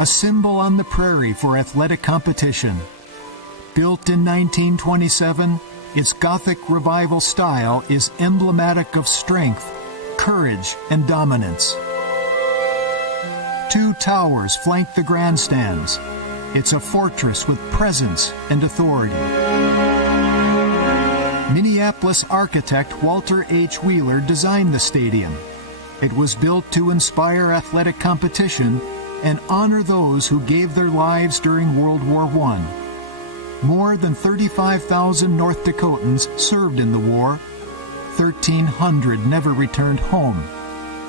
a symbol on the prairie for athletic competition. Built in 1927, its Gothic Revival style is emblematic of strength, courage, and dominance. Two towers flank the grandstands. It's a fortress with presence and authority. Minneapolis architect Walter H. Wheeler designed the stadium. It was built to inspire athletic competition and honor those who gave their lives during World War I. More than 35,000 North Dakotans served in the war. 1,300 never returned home.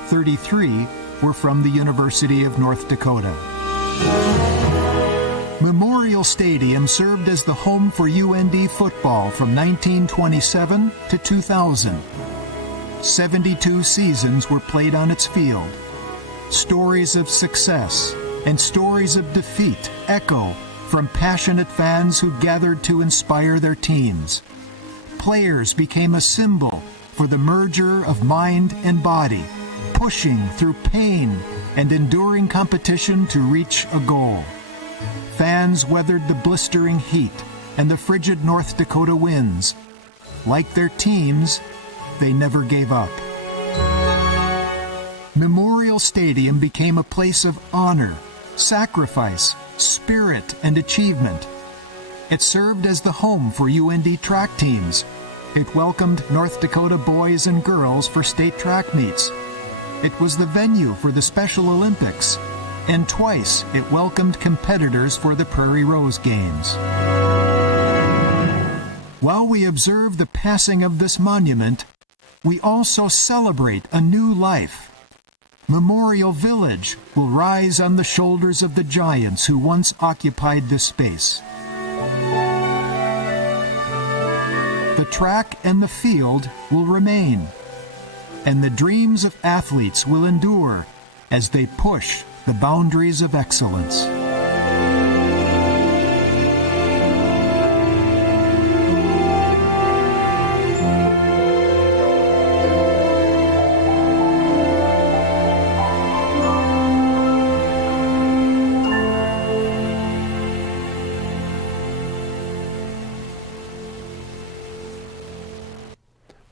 33 were from the University of North Dakota. Memorial Stadium served as the home for UND football from 1927 to 2000. 72 seasons were played on its field. Stories of success and stories of defeat echo from passionate fans who gathered to inspire their teams. Players became a symbol for the merger of mind and body, pushing through pain and enduring competition to reach a goal. Fans weathered the blistering heat and the frigid North Dakota winds. Like their teams, they never gave up. Memorial Stadium became a place of honor, sacrifice, spirit, and achievement. It served as the home for UND track teams. It welcomed North Dakota boys and girls for state track meets. It was the venue for the Special Olympics, and twice it welcomed competitors for the Prairie Rose Games. While we observe the passing of this monument, we also celebrate a new life. Memorial Village will rise on the shoulders of the giants who once occupied this space. The track and the field will remain, and the dreams of athletes will endure as they push the boundaries of excellence.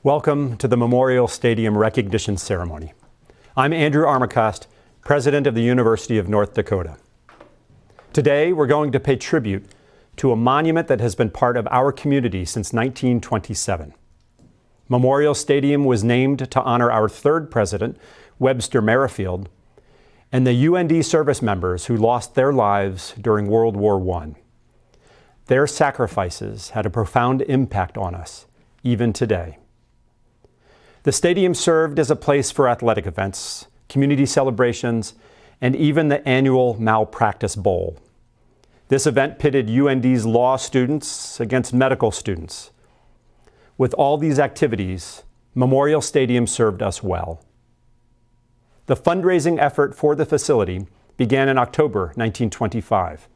Welcome to the Memorial Stadium Recognition Ceremony. I'm Andrew Armacost, President of the University of North Dakota. Today, we're going to pay tribute to a monument that has been part of our community since 1927. Memorial Stadium was named to honor our third president, Webster Merrifield, and the UND service members who lost their lives during World War I. Their sacrifices had a profound impact on us, even today. The stadium served as a place for athletic events, community celebrations, and even the annual Malpractice Bowl. This event pitted UND's law students against medical students. With all these activities, Memorial Stadium served us well. The fundraising effort for the facility began in October 1925.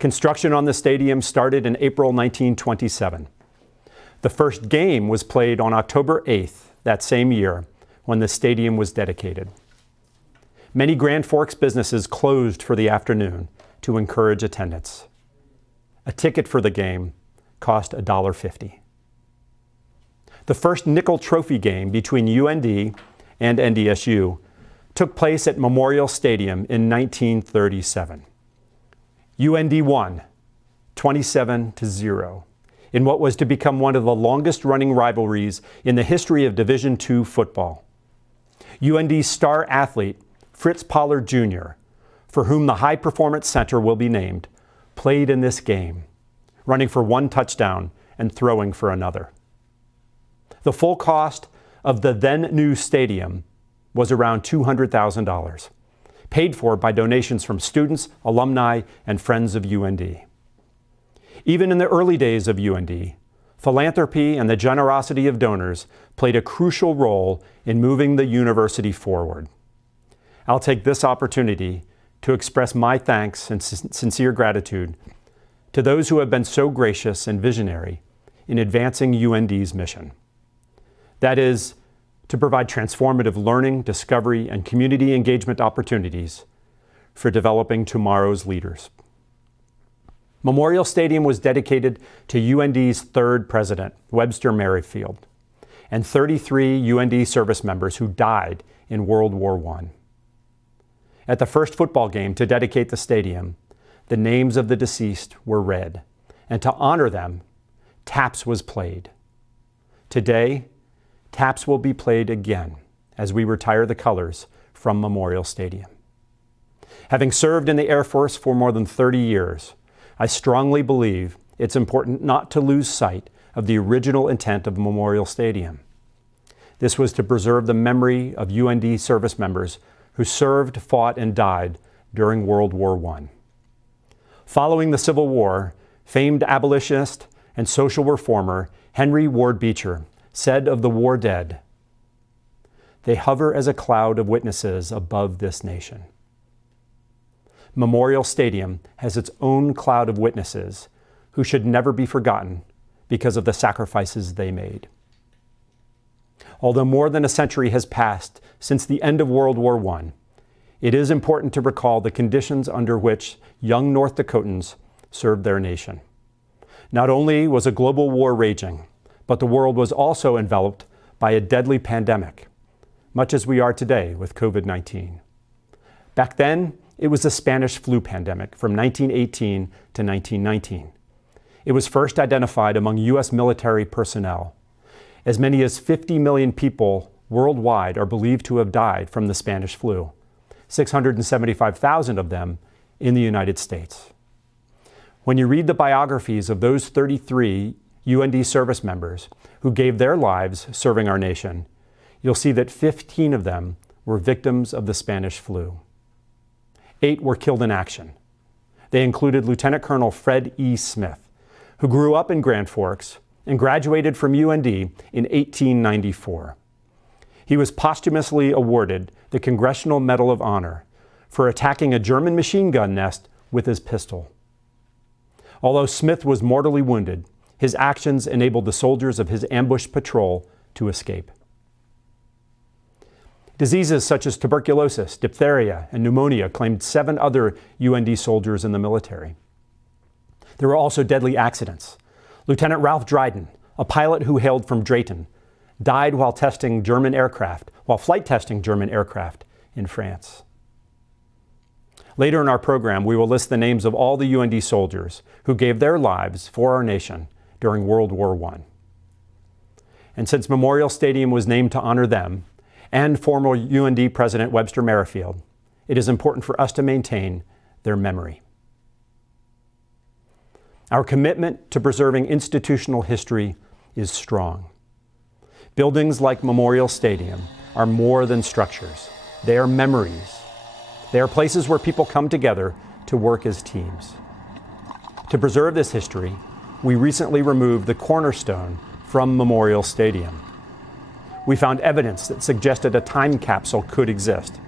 Construction on the stadium started in April 1927. The first game was played on October 8th, that same year, when the stadium was dedicated. Many Grand Forks businesses closed for the afternoon to encourage attendance. A ticket for the game cost $1.50. The first nickel trophy game between UND and NDSU took place at Memorial Stadium in 1937. UND won 27-0. In what was to become one of the longest-running rivalries in the history of Division II football. UND's star athlete, Fritz Pollard Jr., for whom the High Performance Center will be named, played in this game, running for one touchdown and throwing for another. The full cost of the then-new stadium was around $200,000, paid for by donations from students, alumni, and friends of UND. Even in the early days of UND, philanthropy and the generosity of donors played a crucial role in moving the university forward. I'll take this opportunity to express my thanks and sincere gratitude to those who have been so gracious and visionary in advancing UND's mission. That is, to provide transformative learning, discovery, and community engagement opportunities for developing tomorrow's leaders. Memorial Stadium was dedicated to UND's third president, Webster Merrifield, and 33 UND service members who died in World War I. At the first football game to dedicate the stadium, the names of the deceased were read, and to honor them, Taps was played. Today, Taps will be played again as we retire the colors from Memorial Stadium. Having served in the Air Force for more than 30 years, I strongly believe it's important not to lose sight of the original intent of Memorial Stadium. This was to preserve the memory of UND service members who served, fought, and died during World War I. Following the Civil War, famed abolitionist and social reformer Henry Ward Beecher said of the war dead, "They hover as a cloud of witnesses above this nation." Memorial Stadium has its own cloud of witnesses who should never be forgotten because of the sacrifices they made. Although more than a century has passed since the end of World War I, it is important to recall the conditions under which young North Dakotans served their nation. Not only was a global war raging, but the world was also enveloped by a deadly pandemic, much as we are today with COVID-19. Back then, it was the Spanish flu pandemic from 1918 to 1919. It was first identified among U.S. military personnel. As many as 50 million people worldwide are believed to have died from the Spanish flu, 675,000 of them in the United States. When you read the biographies of those 33 UND service members who gave their lives serving our nation, you'll see that 15 of them were victims of the Spanish flu. 8 were killed in action. They included Lieutenant Colonel Fred E. Smith, who grew up in Grand Forks and graduated from UND in 1894. He was posthumously awarded the Congressional Medal of Honor for attacking a German machine gun nest with his pistol. Although Smith was mortally wounded, his actions enabled the soldiers of his ambush patrol to escape. Diseases such as tuberculosis, diphtheria, and pneumonia claimed 7 other UND soldiers in the military. There were also deadly accidents. Lieutenant Ralph Dryden, a pilot who hailed from Drayton, died while flight testing German aircraft in France. Later in our program, we will list the names of all the UND soldiers who gave their lives for our nation during World War I. And since Memorial Stadium was named to honor them and former UND President Webster Merrifield, it is important for us to maintain their memory. Our commitment to preserving institutional history is strong. Buildings like Memorial Stadium are more than structures. They are memories. They are places where people come together to work as teams. To preserve this history, we recently removed the cornerstone from Memorial Stadium. We found evidence that suggested a time capsule could exist.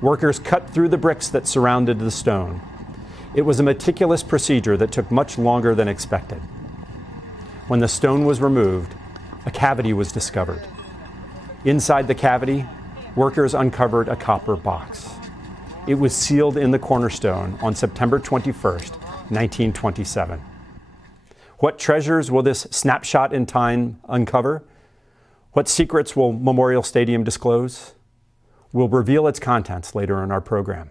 Workers cut through the bricks that surrounded the stone. It was a meticulous procedure that took much longer than expected. When the stone was removed, a cavity was discovered. Inside the cavity, workers uncovered a copper box. It was sealed in the cornerstone on September 21st, 1927. What treasures will this snapshot in time uncover? What secrets will Memorial Stadium disclose? We'll reveal its contents later in our program.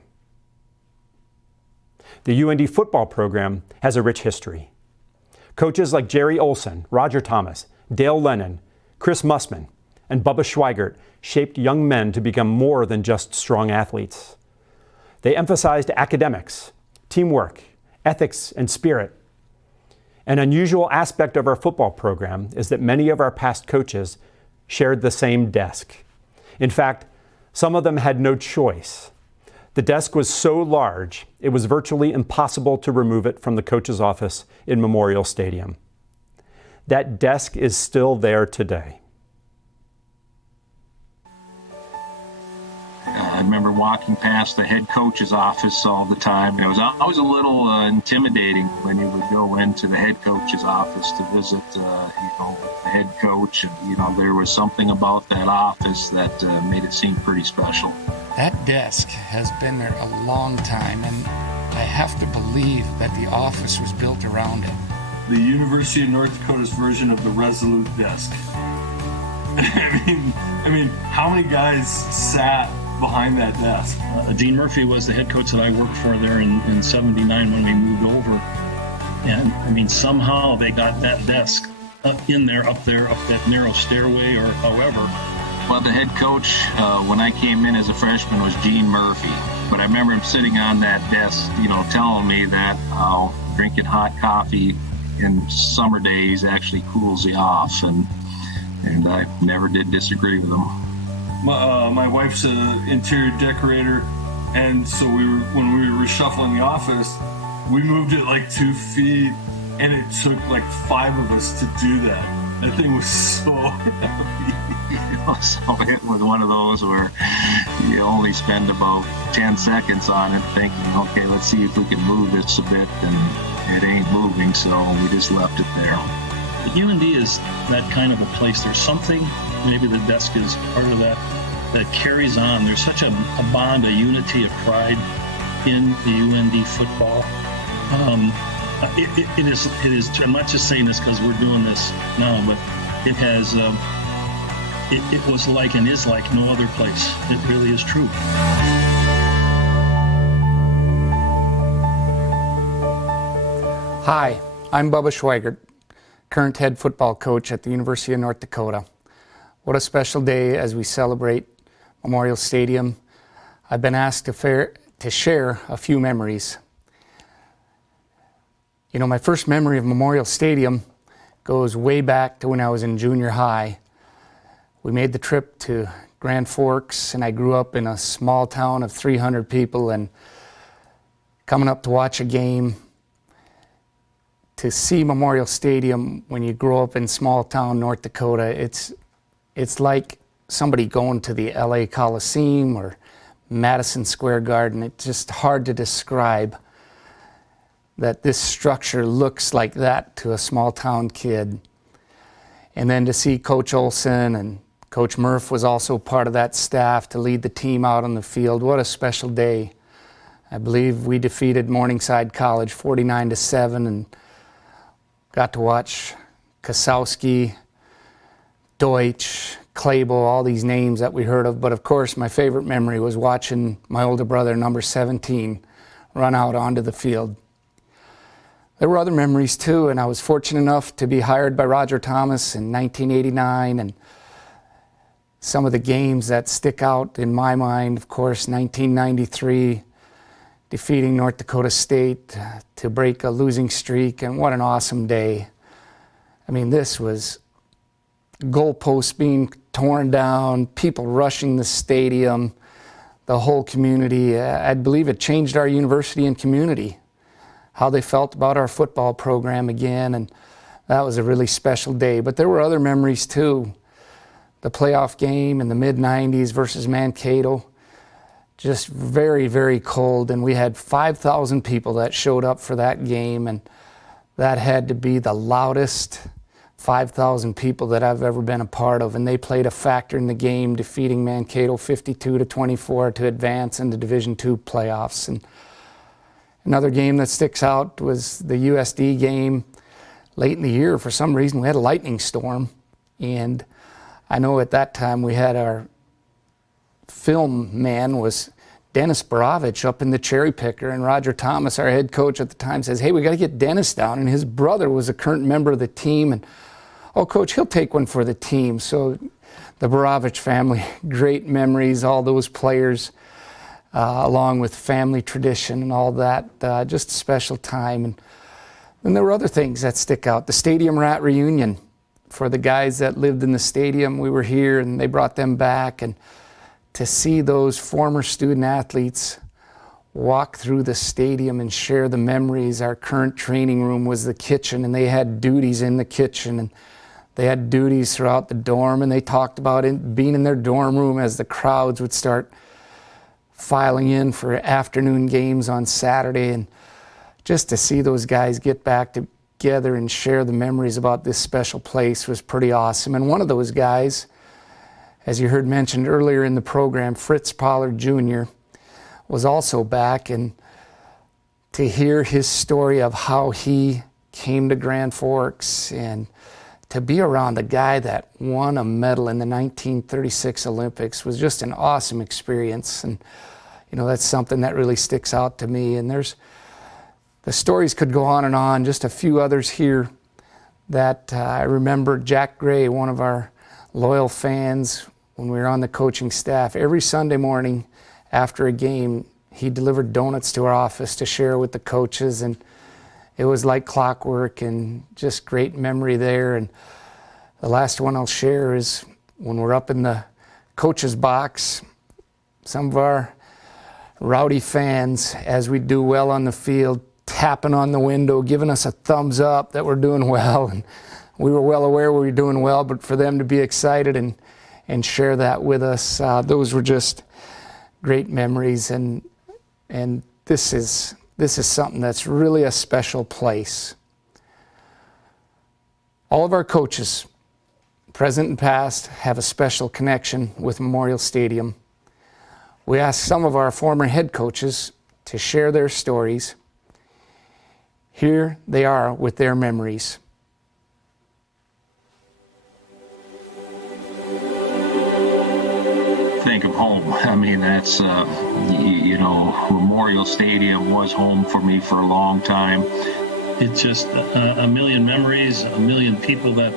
The UND football program has a rich history. Coaches like Jerry Olson, Roger Thomas, Dale Lennon, Chris Mussman, and Bubba Schweigert shaped young men to become more than just strong athletes. They emphasized academics, teamwork, ethics, and spirit. An unusual aspect of our football program is that many of our past coaches shared the same desk. In fact, some of them had no choice. The desk was so large, it was virtually impossible to remove it from the coach's office in Memorial Stadium. That desk is still there today. I remember walking past the head coach's office all the time. It was always a little intimidating when you would go into the head coach's office to visit, the head coach. And, there was something about that office that made it seem pretty special. That desk has been there a long time, and I have to believe that the office was built around it. The University of North Dakota's version of the Resolute desk. I mean, how many guys sat behind that desk? Gene Murphy was the head coach that I worked for there in 79 when we moved over. And I mean, somehow they got that desk up that narrow stairway or however. Well, the head coach, when I came in as a freshman, was Gene Murphy. But I remember him sitting on that desk, telling me that how drinking hot coffee in summer days actually cools you off. And I never did disagree with him. My wife's an interior decorator, and so when we were reshuffling the office, we moved it like 2 feet, and it took like 5 of us to do that. That thing was so heavy. So it was one of those where you only spend about 10 seconds on it thinking, okay, let's see if we can move this a bit, and it ain't moving, so we just left it there. UND is that kind of a place. There's something, maybe the desk is part of that carries on. There's such a bond, a unity, a pride in the UND football. It is. I'm not just saying this because we're doing this now, but it has. It was like and is like no other place. It really is true. Hi, I'm Bubba Schweigert, current head football coach at the University of North Dakota. What a special day as we celebrate Memorial Stadium. I've been asked to share a few memories. My first memory of Memorial Stadium goes way back to when I was in junior high. We made the trip to Grand Forks, and I grew up in a small town of 300 people, and coming up to watch a game, to see Memorial Stadium when you grow up in small town North Dakota, it's like somebody going to the LA Coliseum or Madison Square Garden. It's just hard to describe that this structure looks like that to a small town kid. And then to see Coach Olson, and Coach Murph was also part of that staff to lead the team out on the field. What a special day. I believe we defeated Morningside College 49-7 and got to watch Kosowski, Deutsch, Klebo, all these names that we heard of. But of course, my favorite memory was watching my older brother, number 17, run out onto the field. There were other memories too, and I was fortunate enough to be hired by Roger Thomas in 1989, and some of the games that stick out in my mind, of course, 1993, defeating North Dakota State to break a losing streak, and what an awesome day. I mean, this was goalposts being torn down, people rushing the stadium, the whole community. I believe it changed our university and community, how they felt about our football program again, and that was a really special day. But there were other memories too. The playoff game in the mid-90s versus Mankato, just very, very cold, and we had 5,000 people that showed up for that game, and that had to be the loudest 5,000 people that I've ever been a part of, and they played a factor in the game, defeating Mankato 52-24 to advance in the Division II playoffs. And another game that sticks out was the USD game late in the year. For some reason, we had a lightning storm, and I know at that time we had our film man was Dennis Borovich up in the cherry picker, and Roger Thomas, our head coach at the time, says, hey, we got to get Dennis down, and his brother was a current member of the team, and oh, coach, he'll take one for the team. So the Borovich family, great memories, all those players, along with family tradition and all that, just a special time. And then there were other things that stick out. The Stadium Rat reunion for the guys that lived in the stadium. We were here and they brought them back, and to see those former student athletes walk through the stadium and share the memories. Our current training room was the kitchen, and they had duties in the kitchen, and they had duties throughout the dorm, and they talked about being in their dorm room as the crowds would start filing in for afternoon games on Saturday. And just to see those guys get back together and share the memories about this special place was pretty awesome. And one of those guys As you heard mentioned earlier in the program, Fritz Pollard Jr. was also back, and to hear his story of how he came to Grand Forks and to be around a guy that won a medal in the 1936 Olympics was just an awesome experience. And that's something that really sticks out to me. And the stories could go on and on. Just a few others here that I remember. Jack Gray, one of our loyal fans, when we were on the coaching staff, every Sunday morning after a game, he delivered donuts to our office to share with the coaches, and it was like clockwork and just great memory there. And the last one I'll share is when we're up in the coach's box, some of our rowdy fans, as we do well on the field, tapping on the window, giving us a thumbs up that we're doing well. And we were well aware we were doing well, but for them to be excited and share that with us, those were just great memories. And this is something that's really a special place. All of our coaches, present and past, have a special connection with Memorial Stadium. We asked some of our former head coaches to share their stories. Here they are with their memories. Think of home. I mean, that's, Memorial Stadium was home for me for a long time. It's just a million memories, a million people that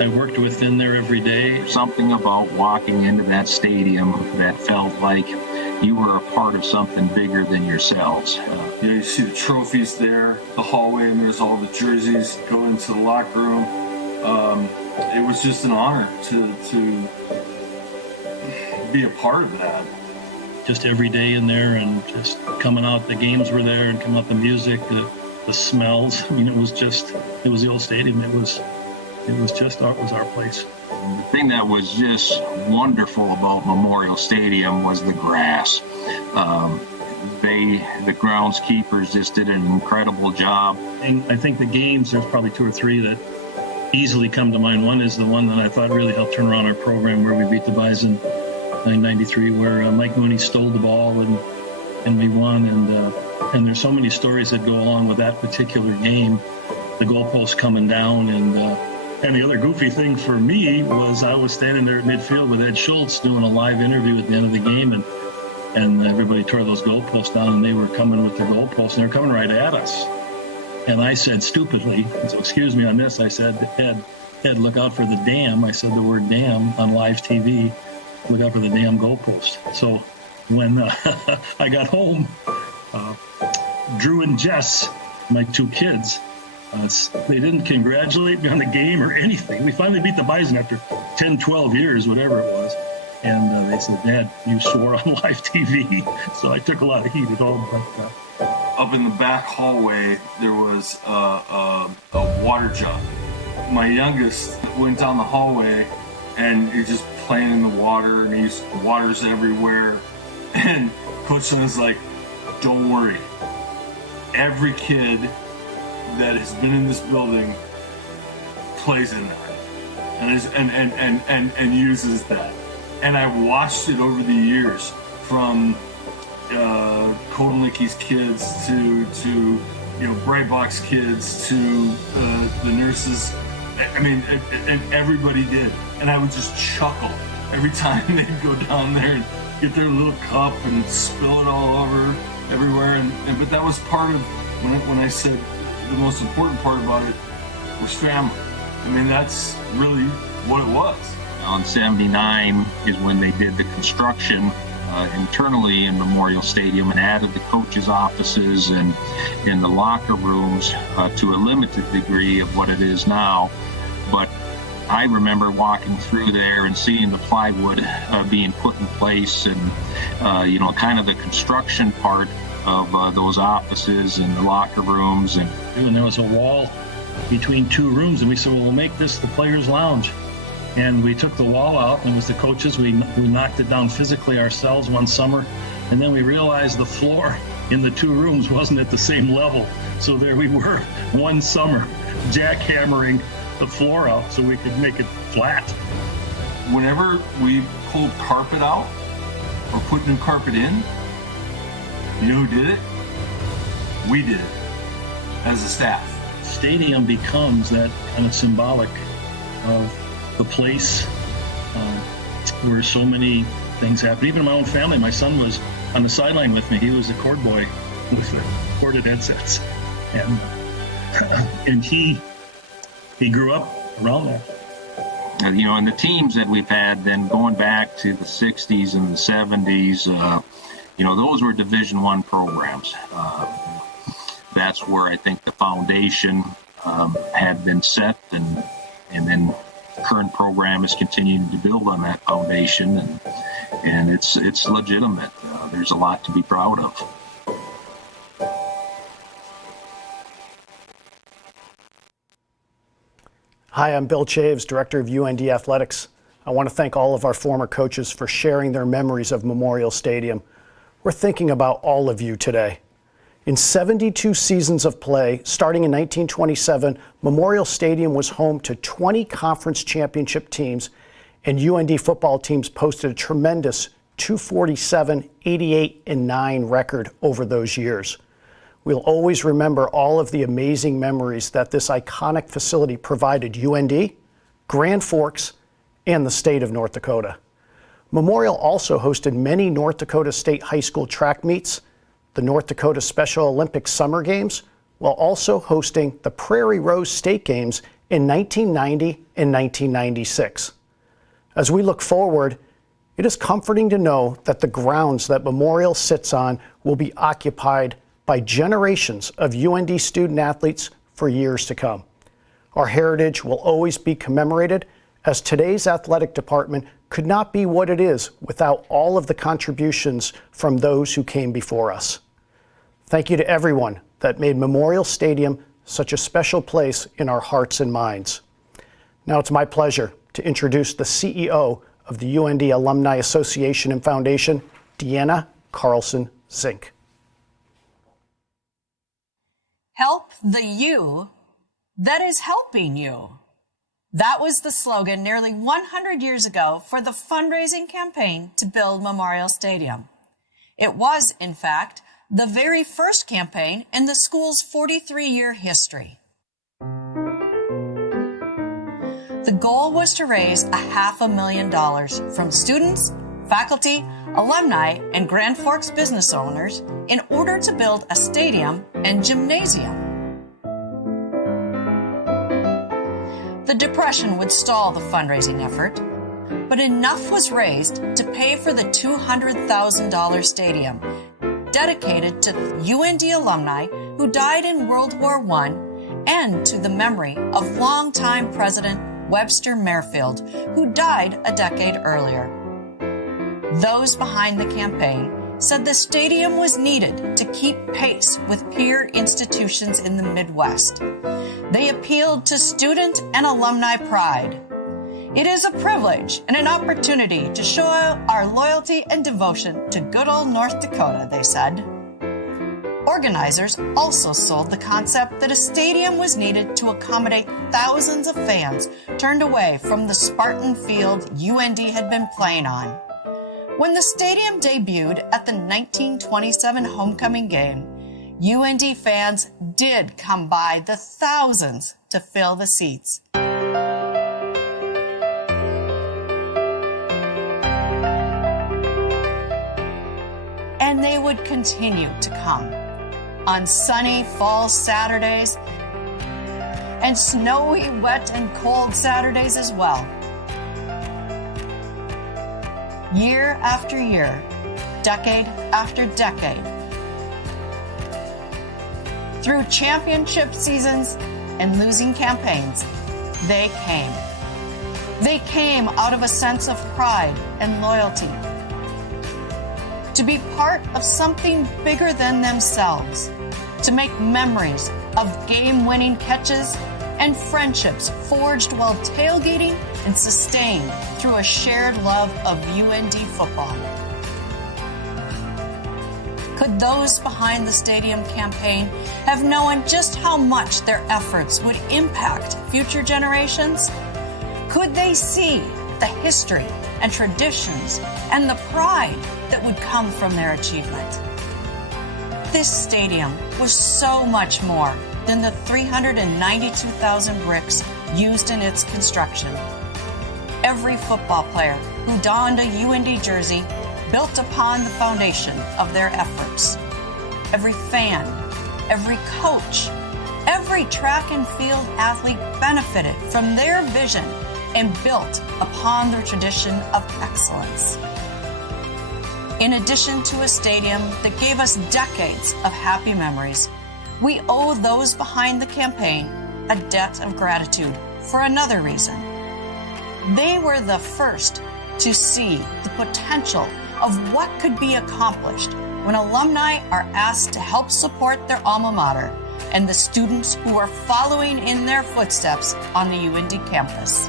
I worked with in there every day. Something about walking into that stadium that felt like you were a part of something bigger than yourselves. You see the trophies there, the hallway, and there's all the jerseys going into the locker room. It was just an honor to be a part of that. Just every day in there, and just coming out, the games were there, and coming out the music, the smells. I mean, it was the old stadium. It was our place. The thing that was just wonderful about Memorial Stadium was the grass. The groundskeepers just did an incredible job. And I think the games, there's probably two or three that easily come to mind. One is the one that I thought really helped turn around our program, where we beat the Bison 993, where Mike Mooney stole the ball and we won. And there's so many stories that go along with that particular game. The goalpost coming down, and the other goofy thing for me was I was standing there at midfield with Ed Schultz doing a live interview at the end of the game, and everybody tore those goalposts down, and they were coming with the goalposts, and they were coming right at us. And I said stupidly, so excuse me on this, I said, Ed, look out for the dam. I said the word dam on live TV. Look out for the damn goalpost. So when I got home, Drew and Jess, my two kids, they didn't congratulate me on the game or anything. We finally beat the Bison after 10, 12 years, whatever it was. And they said, Dad, you swore on live TV. So I took a lot of heat at all. But, up in the back hallway, there was a water jug. My youngest went down the hallway, and he just playing in the water, and water's everywhere. And Coach Lynn's like, don't worry. Every kid that has been in this building plays in that and uses that. And I watched it over the years, from Kotelnicki's kids to Brightbox kids to the nurses. I mean, and everybody did. And I would just chuckle every time they'd go down there and get their little cup and spill it all over everywhere. But that was part of when I said the most important part about it was family. I mean, that's really what it was. On 79 is when they did the construction internally in Memorial Stadium and added the coaches' offices and in the locker rooms to a limited degree of what it is now. But I remember walking through there and seeing the plywood being put in place, and kind of the construction part of those offices and the locker rooms. And there was a wall between two rooms, and we said, well, we'll make this the players' lounge. And we took the wall out, and it was the coaches. We knocked it down physically ourselves one summer, and then we realized the floor in the two rooms wasn't at the same level. So there we were one summer jackhammering the floor out so we could make it flat. whenever we pulled carpet out or put new carpet in, you know who did it? We did it as a staff. Stadium becomes that kind of symbolic of the place where so many things happen. Even in my own family, my son was on the sideline with me. He was a cord boy with the corded headsets, and he grew up around that. You know, and the teams that we've had then going back to the 60s and the 70s, you know, those were Division I programs. That's where I think the foundation had been set, and then the current program is continuing to build on that foundation, and it's legitimate. There's a lot to be proud of. Hi, I'm Bill Chaves, Director of UND Athletics. I want to thank all of our former coaches for sharing their memories of Memorial Stadium. We're thinking about all of you today. In 72 seasons of play, starting in 1927, Memorial Stadium was home to 20 conference championship teams, and UND football teams posted a tremendous 247, 88, and 9 record over those years. We'll always remember all of the amazing memories that this iconic facility provided UND, Grand Forks, and the state of North Dakota. Memorial also hosted many North Dakota State high school track meets, the North Dakota Special Olympics Summer Games, while also hosting the Prairie Rose State Games in 1990 and 1996. As we look forward, it is comforting to know that the grounds that Memorial sits on will be occupied by generations of UND student athletes for years to come. Our heritage will always be commemorated, as today's athletic department could not be what it is without all of the contributions from those who came before us. Thank you to everyone that made Memorial Stadium such a special place in our hearts and minds. Now it's my pleasure to introduce the CEO of the UND Alumni Association and Foundation, Deanna Carlson Zink. Help the you that is helping you. That was the slogan nearly 100 years ago for the fundraising campaign to build Memorial Stadium. It was, in fact, the very first campaign in the school's 43-year history. The goal was to raise $500,000 from students, faculty, alumni, and Grand Forks business owners in order to build a stadium and gymnasium. The Depression would stall the fundraising effort, but enough was raised to pay for the $200,000 stadium dedicated to UND alumni who died in World War I and to the memory of longtime President Webster Merrifield, who died a decade earlier. Those behind the campaign said the stadium was needed to keep pace with peer institutions in the Midwest. They appealed to student and alumni pride. It is a privilege and an opportunity to show our loyalty and devotion to good old North Dakota, they said. Organizers also sold the concept that a stadium was needed to accommodate thousands of fans turned away from the Spartan field UND had been playing on. When the stadium debuted at the 1927 homecoming game, UND fans did come by the thousands to fill the seats. And they would continue to come on sunny fall Saturdays and snowy, wet, and cold Saturdays as well. Year after year, decade after decade. Through championship seasons and losing campaigns, they came. They came out of a sense of pride and loyalty. To be part of something bigger than themselves, to make memories of game-winning catches and friendships forged while tailgating and sustained through a shared love of UND football. Could those behind the stadium campaign have known just how much their efforts would impact future generations? Could they see the history and traditions and the pride that would come from their achievement. This stadium was so much more than the 392,000 bricks used in its construction. Every football player who donned a UND jersey built upon the foundation of their efforts. Every fan, every coach, every track and field athlete benefited from their vision and built upon their tradition of excellence. In addition to a stadium that gave us decades of happy memories, we owe those behind the campaign a debt of gratitude for another reason. They were the first to see the potential of what could be accomplished when alumni are asked to help support their alma mater and the students who are following in their footsteps on the UND campus.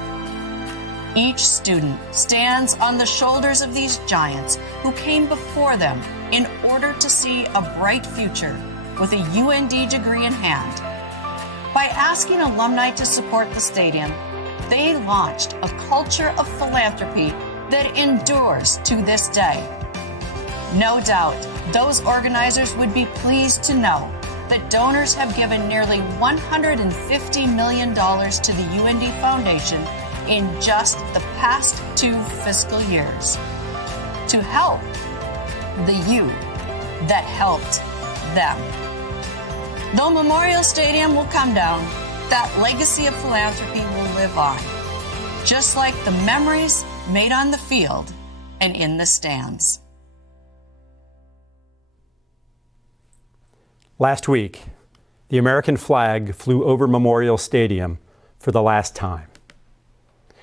Each student stands on the shoulders of these giants who came before them in order to see a bright future with a UND degree in hand. By asking alumni to support the stadium, they launched a culture of philanthropy that endures to this day. No doubt, those organizers would be pleased to know that donors have given nearly $150 million to the UND Foundation in just the past 2 fiscal years to help the you that helped them. Though Memorial Stadium will come down, that legacy of philanthropy will live on, just like the memories made on the field and in the stands. Last week, the American flag flew over Memorial Stadium for the last time.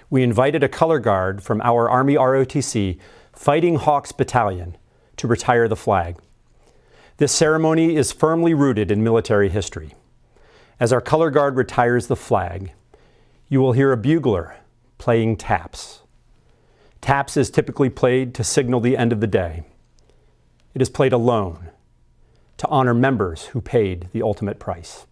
We invited a color guard from our Army ROTC Fighting Hawks Battalion to retire the flag. This ceremony is firmly rooted in military history. As our color guard retires the flag, you will hear a bugler playing taps. Taps is typically played to signal the end of the day. It is played alone to honor members who paid the ultimate price.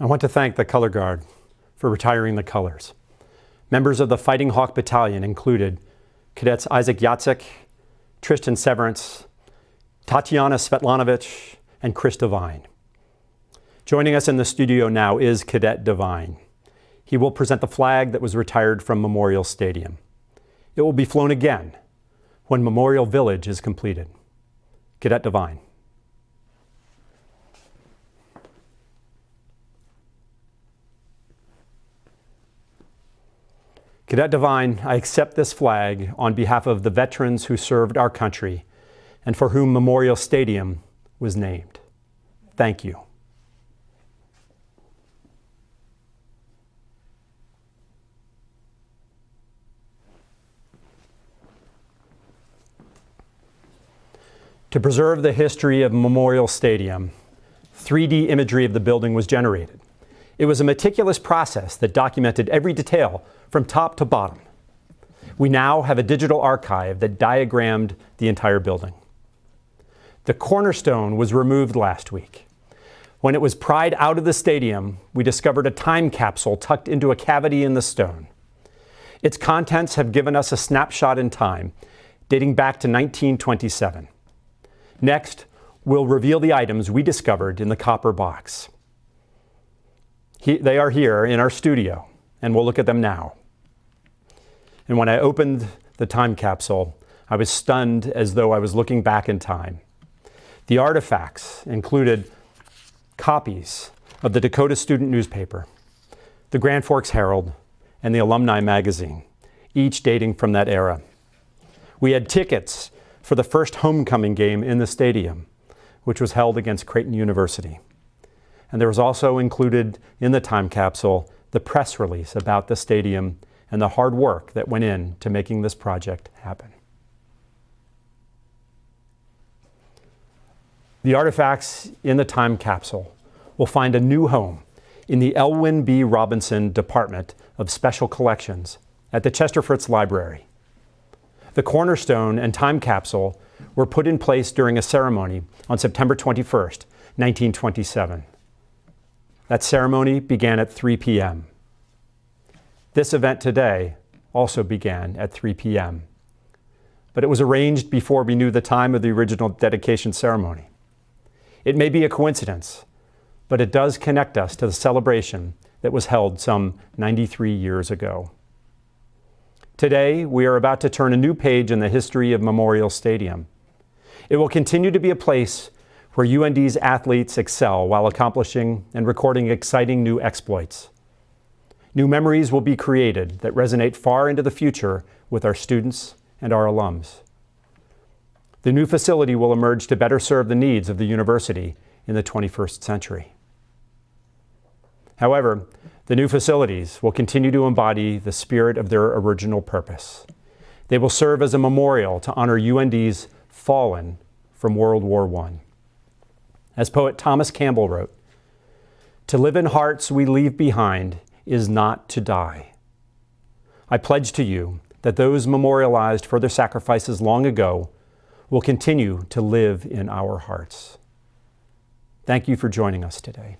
I want to thank the color guard for retiring the colors. Members of the Fighting Hawk Battalion included Cadets Isaac Yatsik, Tristan Severance, Tatiana Svetlanovich, and Chris Devine. Joining us in the studio now is Cadet Devine. He will present the flag that was retired from Memorial Stadium. It will be flown again when Memorial Village is completed. Cadet Devine. Cadet Devine, I accept this flag on behalf of the veterans who served our country and for whom Memorial Stadium was named. Thank you. To preserve the history of Memorial Stadium, 3D imagery of the building was generated. It was a meticulous process that documented every detail from top to bottom. We now have a digital archive that diagrammed the entire building. The cornerstone was removed last week. When it was pried out of the stadium, we discovered a time capsule tucked into a cavity in the stone. Its contents have given us a snapshot in time, dating back to 1927. Next, we'll reveal the items we discovered in the copper box. They are here in our studio, and we'll look at them now. And when I opened the time capsule, I was stunned as though I was looking back in time. The artifacts included copies of the Dakota Student Newspaper, the Grand Forks Herald, and the Alumni Magazine, each dating from that era. We had tickets for the first homecoming game in the stadium, which was held against Creighton University. And there was also included in the time capsule the press release about the stadium and the hard work that went into making this project happen. The artifacts in the time capsule will find a new home in the Elwyn B. Robinson Department of Special Collections at the Chester Fritz Library. The cornerstone and time capsule were put in place during a ceremony on September 21st, 1927. That ceremony began at 3 p.m. This event today also began at 3 p.m., but it was arranged before we knew the time of the original dedication ceremony. It may be a coincidence, but it does connect us to the celebration that was held some 93 years ago. Today, we are about to turn a new page in the history of Memorial Stadium. It will continue to be a place where UND's athletes excel while accomplishing and recording exciting new exploits. New memories will be created that resonate far into the future with our students and our alums. The new facility will emerge to better serve the needs of the university in the 21st century. However, the new facilities will continue to embody the spirit of their original purpose. They will serve as a memorial to honor UND's fallen from World War I. As poet Thomas Campbell wrote, "To live in hearts we leave behind is not to die. I pledge to you that those memorialized for their sacrifices long ago will continue to live in our hearts." Thank you for joining us today.